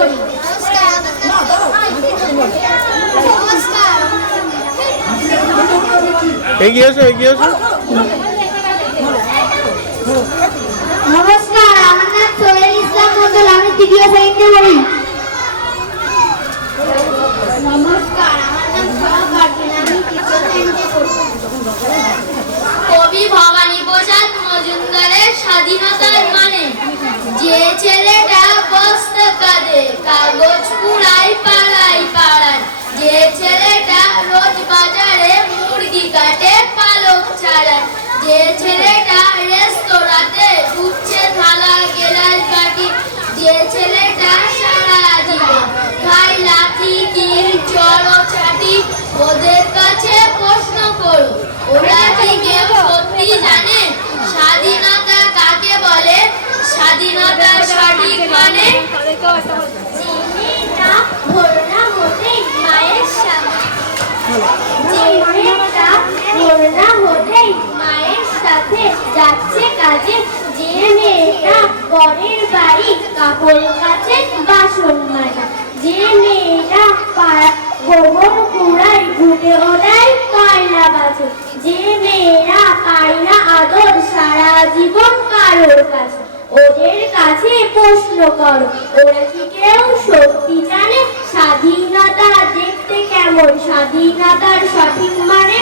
করি। এগিয়ে এসো, এগিয়ে এসো। নমস্কার, আমার নাম সোহেল ইসলাম মন্ডল, আমি তৃতীয় শ্রেণীতে পড়ি। নমস্কার, আমার নাম সোহা পারভিন, আমি তৃতীয় শ্রেণীতে পড়ি। কবি ভবানী প্রসাদ মজুমদারের স্বাধীনতার মানে, যে ছেলেটা বস্তা কাঁদে কাগজ কুড়াই পাড়ায় পাড়ায়, যে ছেলেটা রোজ বাজারে মুরগি কাটে পালক ছাড়ায়, যে ছেলেটা রেস্তোরাঁতে উচ্ছে থালা গেলাস বাটি, যে ছেলেটা সারা জীবন খায় লাঠি কিল চড় ছাটি, ওদের কাছে প্রশ্ন করো, ওরা কি কেউ সত্যি জানে স্বাধীনতা কাকে বলে, স্বাধীনতার সঠিক মানে? চিনিটা ভোরনা হতেই মায়ের সাথে, চিনিটা ভোরনা হতেই মায়ের সাথে যাচ্ছে কাজে, যে মেয়েটা বরের বাড়ি কাপড় কাচে বাসন মাজে, যে মেয়েটা গোবর কুড়াই ঘুটে ওড়ায় কয়লা বাজে, যে মেয়েরা পায় না আদর সারা জীবন কারোর কাছে, ওদের কাছে প্রশ্ন করো, ওরা কি কেউ সত্যি জানে স্বাধীনতা দেখতে কেমন, স্বাধীনতার সঠিক মানে?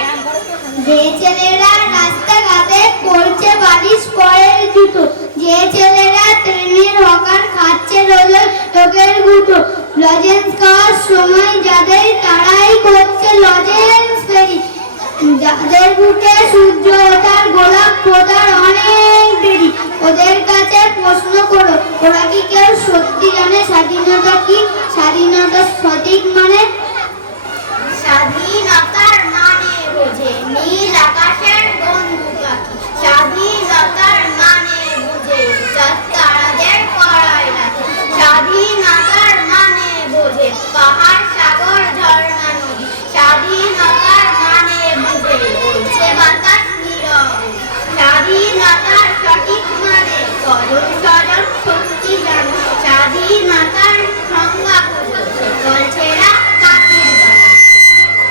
যে ছেলেরা রাস্তাঘাটে পড়ছে বালিশ পরের জুতো, যে ছেলেরা ট্রেনের হকার খাচ্ছে রোজ লোকের গুঁতো, লজেন্স খাওয়ার সময় যাদের তারাই করছে লজেন্স ফেরি, যাদের বুকে সূর্য ওঠার গোলাপ ফোটার অনেক দেরি, ওদের কাছে প্রশ্ন করো, ওরা কি কেউ সত্যি জানে স্বাধীনতা কি, স্বাধীনতার সঠিক মানে? স্বাধীনতার মানে বুঝে নীল আকাশের বন্ধু পাখি, স্বাধীনতার মানে বুঝে তারাদের করায় রাখে, স্বাধীনতার মানে বুঝে পাহাড় সাগর ঝর্ণা নদী, স্বাধীনতার মানে বুঝে বলছে বাতাস নীরব, স্বাধীনতার সঠিক মানে কদর